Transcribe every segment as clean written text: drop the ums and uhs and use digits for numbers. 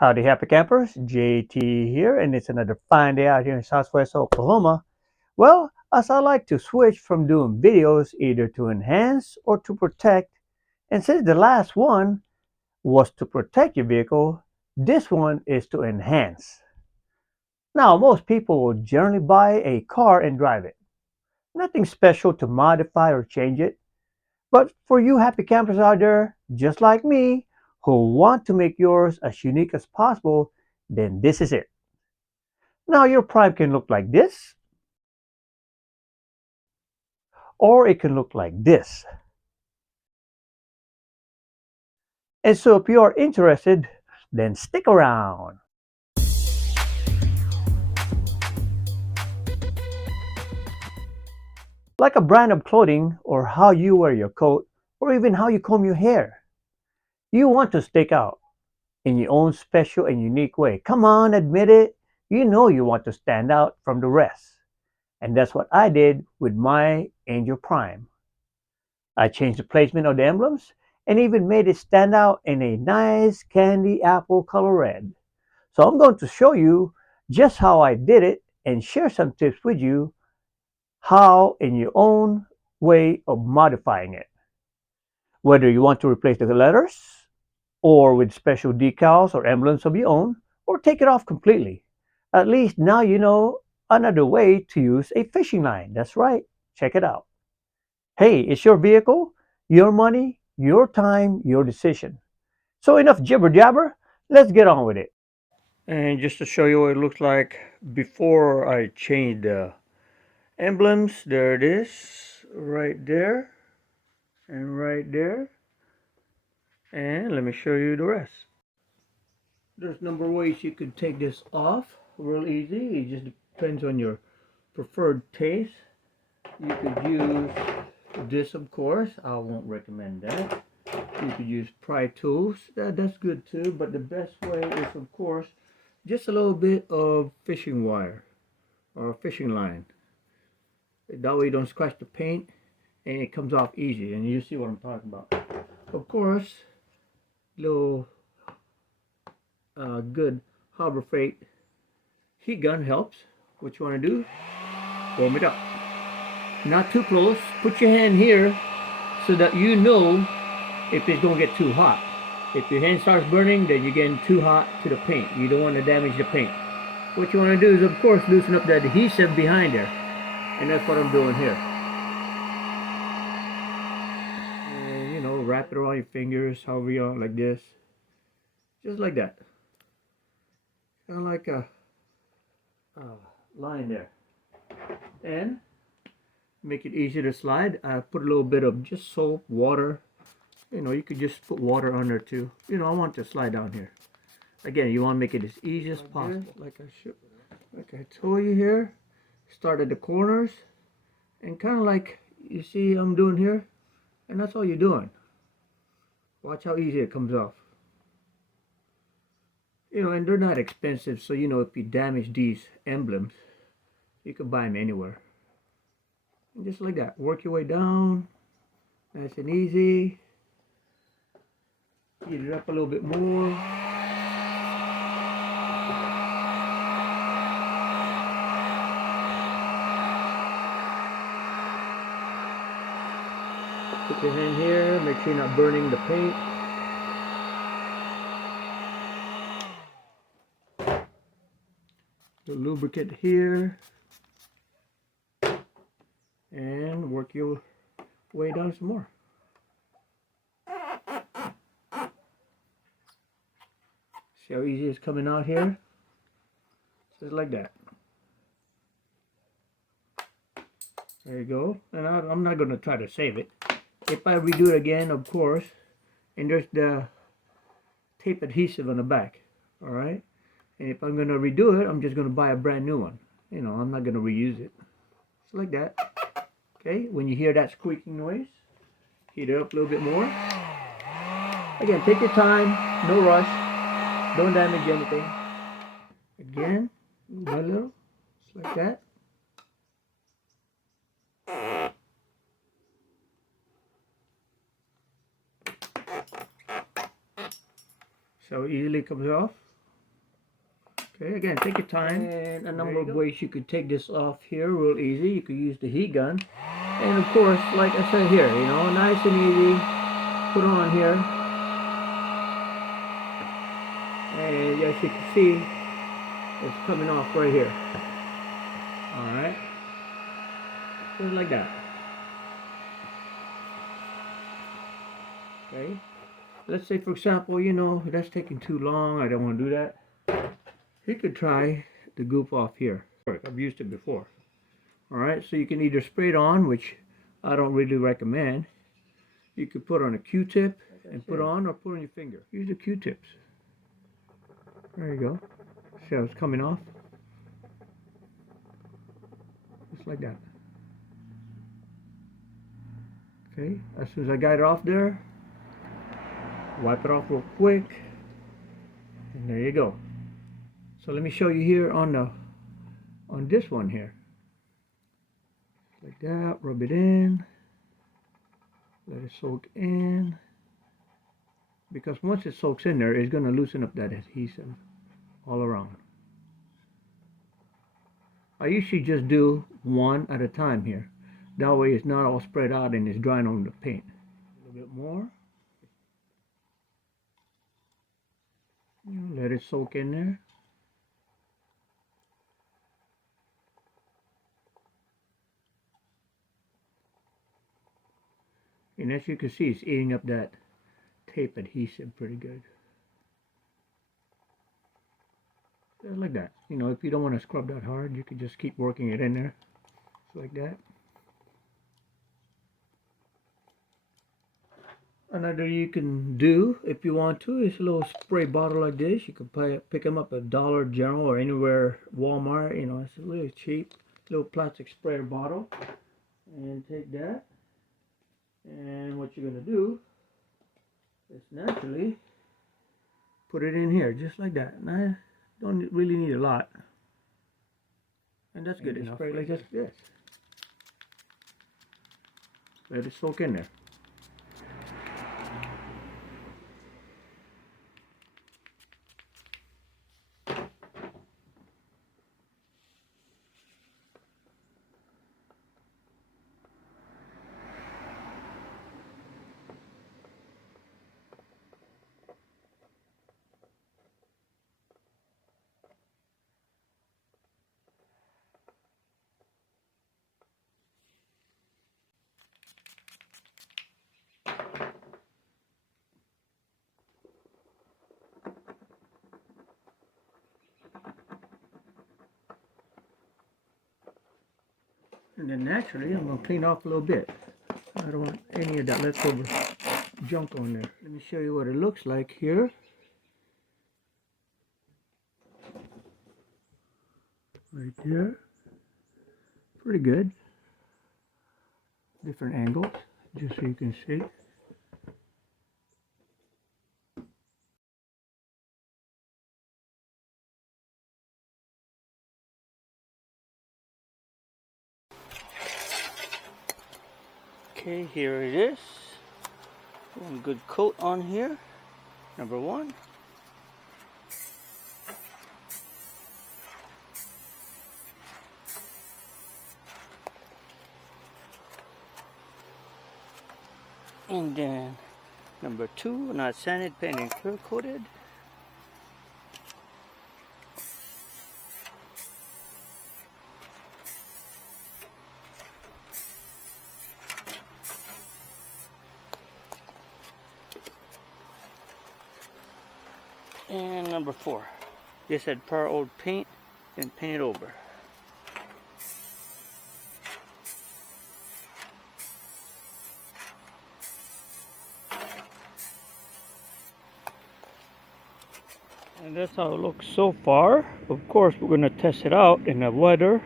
Howdy, happy campers. JT here, and it's another fine day out here in Southwest Oklahoma. Well, as I like to switch from doing videos either to enhance or to protect, and since the last one was to protect your vehicle, this one is to enhance. Now, most people will generally buy a car and drive it. Nothing special to modify or change it. But for you happy campers out there, just like me, who want to make yours as unique as possible, then this is it. Now your prime can look like this, or it can look like this. And so if you are interested, then stick around. Like a brand of clothing, or how you wear your coat, or even how you comb your hair. You want to stick out in your own special and unique way. Come on, admit it. You know you want to stand out from the rest. And that's what I did with my Angel Prime. I changed the placement of the emblems and even made it stand out in a nice candy apple color red. So I'm going to show you just how I did it and share some tips with you how in your own way of modifying it. Whether you want to replace the letters or with special decals or emblems of your own or take it off completely. At least now you know another way to use a fishing line. That's right. Check it out. Hey, it's your vehicle, your money, your time, your decision. So enough jibber jabber, let's get on with it. And just to show you what it looks like before I changed the emblems, there it is, right there and right there. And let me show you the rest. There's a number of ways you could take this off real easy. It just depends on your preferred taste. You could use this, of course. I won't recommend that. You could use pry tools. That's good too, but the best way is, of course, just a little bit of fishing wire or fishing line. That way you don't scratch the paint and it comes off easy, and you see what I'm talking about. Of course, little good Harbor Freight heat gun helps. What you want to do, warm it up. Not too close. Put your hand here so that you know if it's going to get too hot. If your hand starts burning, then you're getting too hot to the paint. You don't want to damage the paint. What you want to do is, of course, loosen up the adhesive behind there. And that's what I'm doing here. And, you know, wrap it around your fingers, however you want, like this. Just like that. Kind of like a line there. And make it easier to slide. I put a little bit of just soap, water. You know, you could just put water on there too. You know, I want to slide down here. Again, you want to make it as easy as possible. Like I told you here, start at the corners and kind of like you see I'm doing here, and that's all you're doing. Watch how easy it comes off. You know, and they're not expensive, so you know if you damage these emblems, you can buy them anywhere. And just like that, work your way down, nice and easy. Heat it up a little bit more. Put your hand here, make sure you're not burning the paint. The lubricant here. And work your way down some more. See how easy it's coming out here? Just like that. There you go. And I'm not going to try to save it. If I redo it again, of course, and there's the tape adhesive on the back, all right? And if I'm going to redo it, I'm just going to buy a brand new one. You know, I'm not going to reuse it. Just like that. Okay, when you hear that squeaking noise, heat it up a little bit more. Again, take your time, no rush. Don't damage anything. Again, by little, just like that. So it easily comes off. Okay, again, take your time. And a number of ways you could take this off here real easy. You could use the heat gun. And of course, like I said here, you know, nice and easy. Put on here. And as you can see, it's coming off right here. Alright. Just like that. Okay. Let's say, for example, you know, that's taking too long. I don't want to do that. You could try the goof off here. I've used it before. Alright, so you can either spray it on, which I don't really recommend. You could put on a Q-tip and put on, or put on your finger. Use the Q-tips. There you go. See how it's coming off? Just like that. Okay, as soon as I got it off there, wipe it off real quick. And there you go. So let me show you here on this one here. Like that, rub it in. Let it soak in. Because once it soaks in there, it's going to loosen up that adhesive all around. I usually just do one at a time here. That way it's not all spread out and it's drying on the paint. A little bit more. Let it soak in there. And as you can see, it's eating up that tape adhesive pretty good. Just like that. You know, if you don't want to scrub that hard, you can just keep working it in there. Just like that. Another you can do, if you want to, is a little spray bottle like this. You can pick them up at Dollar General or anywhere, Walmart. You know, it's really cheap. Little plastic sprayer bottle. And take that. And what you're going to do is naturally put it in here, just like that. And I don't really need a lot. And that's good enough. Spray like this. Let it soak in there. And then naturally, I'm going to clean off a little bit. I don't want any of that leftover junk on there. Let me show you what it looks like here. Right there. Pretty good. Different angles, just so you can see. Okay, here it is. One good coat on here. Number one. And then number two, not sanded, painted, clear coated. And number four, just had par old paint and paint it over. And that's how it looks so far. Of course, we're going to test it out in the weather,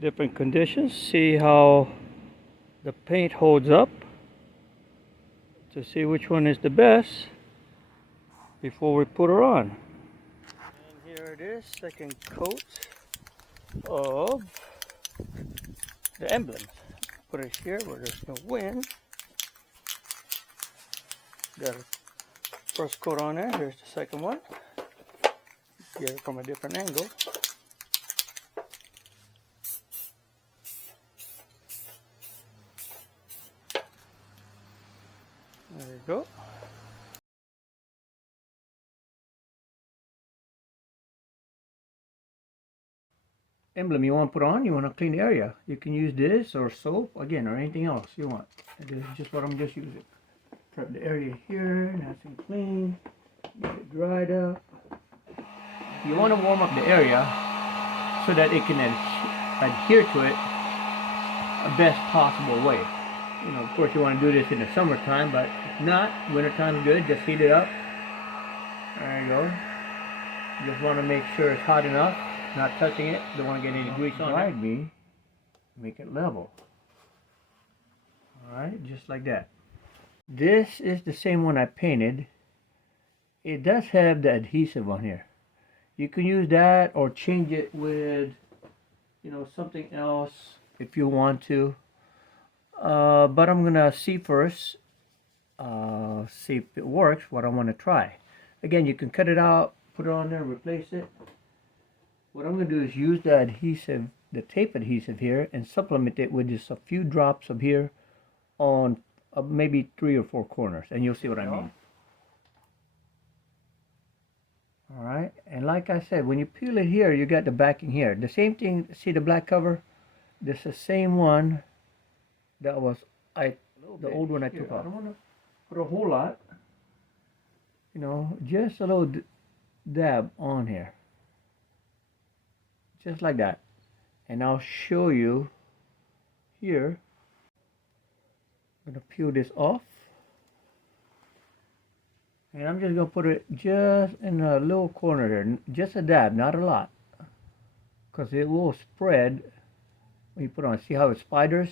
different conditions, see how the paint holds up to see which one is the best before we put her on. And here it is, second coat of the Emblem. Put it here where there's no wind. Got a first coat on there, here's the second one. get it from a different angle. There you go. Emblem you want to put on, you want to clean the area. You can use this or soap, again, or anything else you want. This is just what I'm just using. Prep the area here, nice and clean. Get it dried up. You want to warm up the area so that it can adhere to it the best possible way. You know, of course you want to do this in the summertime, but if not, wintertime is good. Just heat it up. There you go. You just want to make sure it's hot enough. Not touching it, don't want to get any grease on it. Make it level. Alright, just like that. This is the same one I painted. It does have the adhesive on here. You can use that or change it with, you know, something else if you want to. But I'm gonna see first, see if it works, what I want to try. Again, you can cut it out, put it on there, replace it. What I'm going to do is use the adhesive, the tape adhesive here, and supplement it with just a few drops of here on maybe 3 or 4 corners, and you'll see what I mean. Alright, and like I said, when you peel it here, you got the backing here. The same thing, see the black cover? This is the same one that was the old one I took off. I don't want to put a whole lot, you know, just a little dab on here. Just like that. And I'll show you here. I'm going to peel this off. And I'm just going to put it just in a little corner there. Just a dab, not a lot. Because it will spread when you put it on. See how it spiders?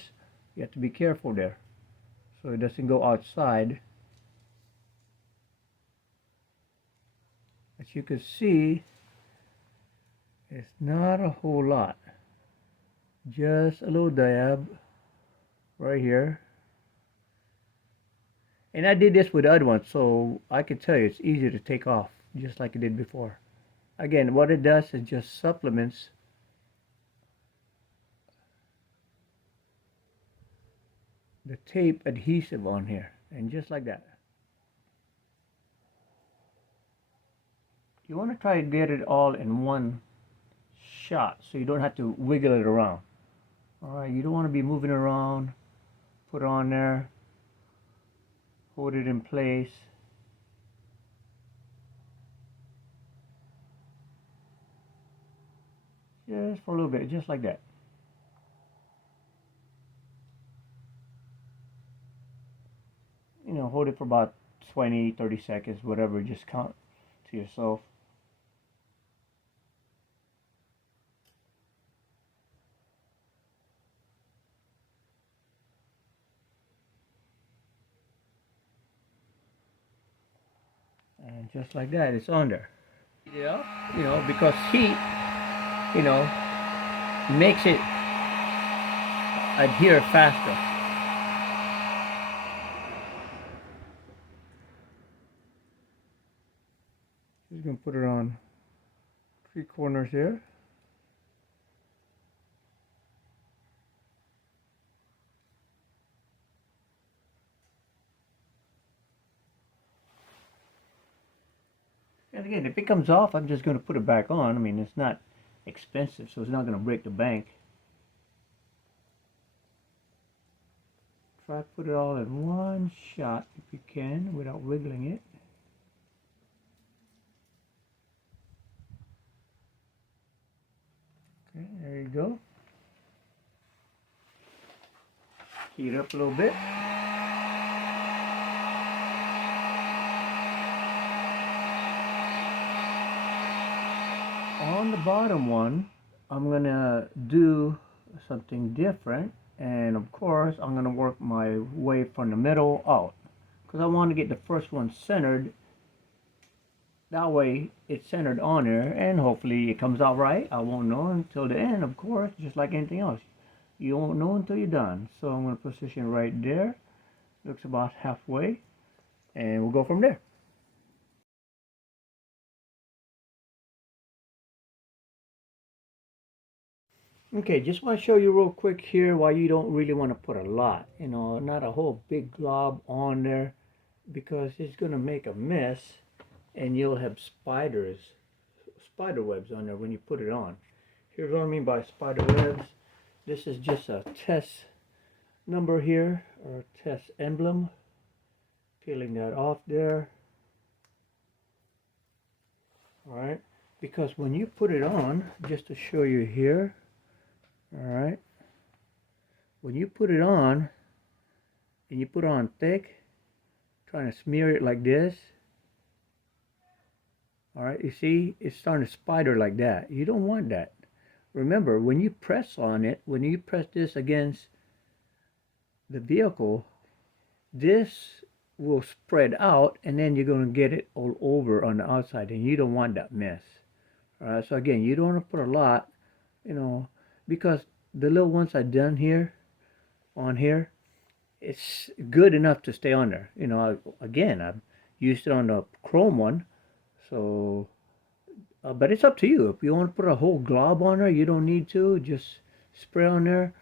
You have to be careful there. So it doesn't go outside. As you can see, it's not a whole lot. Just a little dab right here. And I did this with the other one, so I can tell you it's easier to take off, just like it did before. Again, what it does is just supplements the tape adhesive on here, and just like that. You want to try to get it all in one shot, so you don't have to wiggle it around. Alright, you don't want to be moving around. Put it on there, hold it in place. Just for a little bit, just like that. You know, hold it for about 20, 30 seconds, whatever, just count to yourself. And just like that, it's on there. Yeah, you know, because heat, you know, makes it adhere faster. Just gonna put it on 3 corners here. And again, if it comes off, I'm just going to put it back on. I mean, it's not expensive, so it's not going to break the bank. Try to put it all in one shot if you can without wiggling it. Okay, there you go. Heat up a little bit. On the bottom one, I'm gonna do something different, and of course I'm gonna work my way from the middle out, because I want to get the first one centered. That way it's centered on there, and hopefully it comes out right. I won't know until the end, of course, just like anything else. You won't know until you're done. So I'm going to position right there. Looks about halfway, and we'll go from there. Okay, just want to show you real quick here why you don't really want to put a lot, not a whole big glob on there, because it's going to make a mess and you'll have spider webs on there when you put it on. Here's what I mean by spider webs. This is just a test number here, or test emblem. Peeling that off there. Alright, because when you put it on, just to show you here, alright, when you put it on, and you put it on thick, trying to smear it like this, alright, you see, it's starting to spider like that. You don't want that. Remember, when you press on it, when you press this against the vehicle, this will spread out, and then you're going to get it all over on the outside, and you don't want that mess. Alright, so again, you don't want to put a lot, because the little ones I've done here, on here, it's good enough to stay on there. Again, I've used it on the chrome one, so, but it's up to you. If you want to put a whole glob on there, you don't need to. Just spray on there.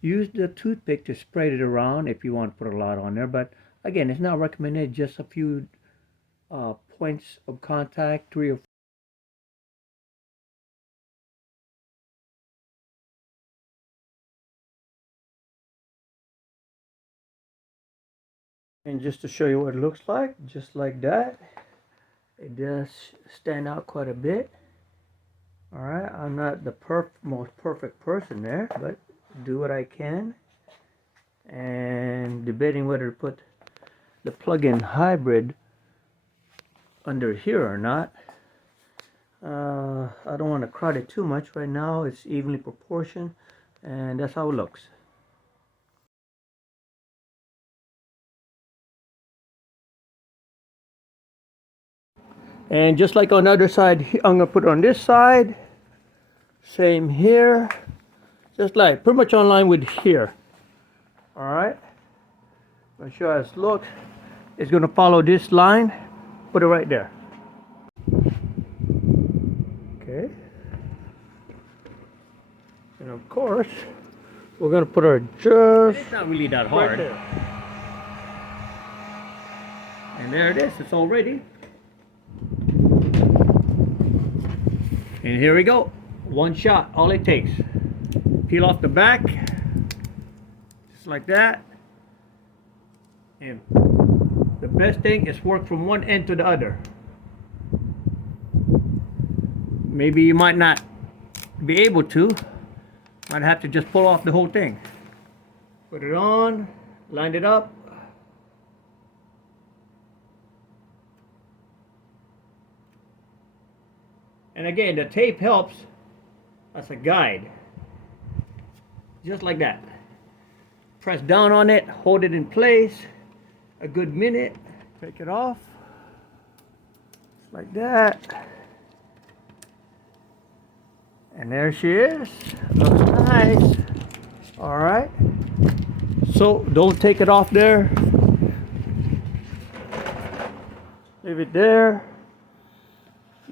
Use the toothpick to spray it around if you want to put a lot on there. But again, it's not recommended. Just a few points of contact, 3 or 4. And just to show you what it looks like, just like that, it does stand out quite a bit. Alright, I'm not the most perfect person there, but do what I can. And debating whether to put the plug-in hybrid under here or not. I don't want to crowd it too much right now. It's evenly proportioned, and that's how it looks. And just like on the other side, I'm going to put it on this side. Same here. Just like pretty much on line with here. Alright. I'm sure how it looks. It's going to follow this line. Put it right there. Okay. And of course, we're going to put our just... It's not really that hard. Right there. And there it is. It's all ready. And here we go. One shot. All it takes. Peel off the back. Just like that. And the best thing is work from one end to the other. Maybe you might not be able to. Might have to just pull off the whole thing. Put it on. Line it up. And again, the tape helps as a guide. Just like that. Press down on it, hold it in place a good minute. Take it off. Just like that. And there she is. Looks nice. Alright. So don't take it off there. Leave it there.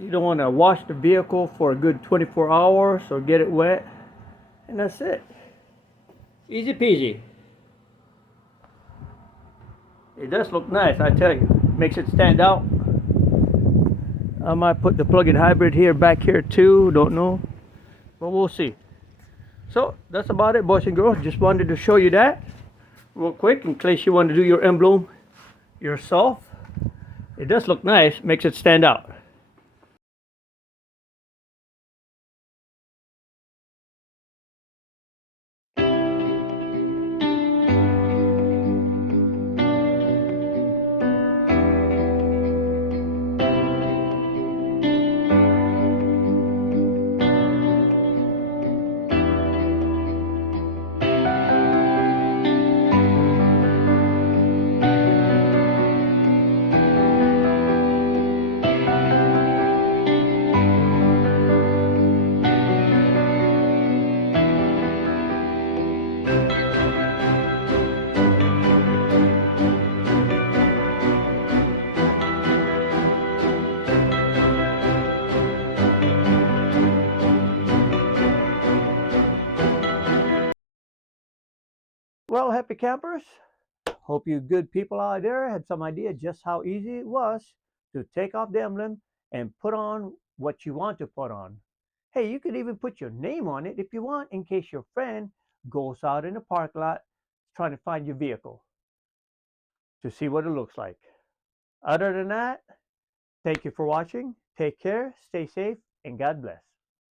You don't want to wash the vehicle for a good 24 hours or get it wet. And that's it. Easy peasy. It does look nice, I tell you. Makes it stand out. I might put the plug-in hybrid here, back here too. Don't know. But we'll see. So that's about it, boys and girls. Just wanted to show you that real quick in case you want to do your emblem yourself. It does look nice. Makes it stand out. Well, happy campers, hope you good people out there had some idea just how easy it was to take off the emblem and put on what you want to put on. Hey, you could even put your name on it if you want in case your friend goes out in the park lot trying to find your vehicle to see what it looks like. Other than that, thank you for watching. Take care, stay safe, and God bless.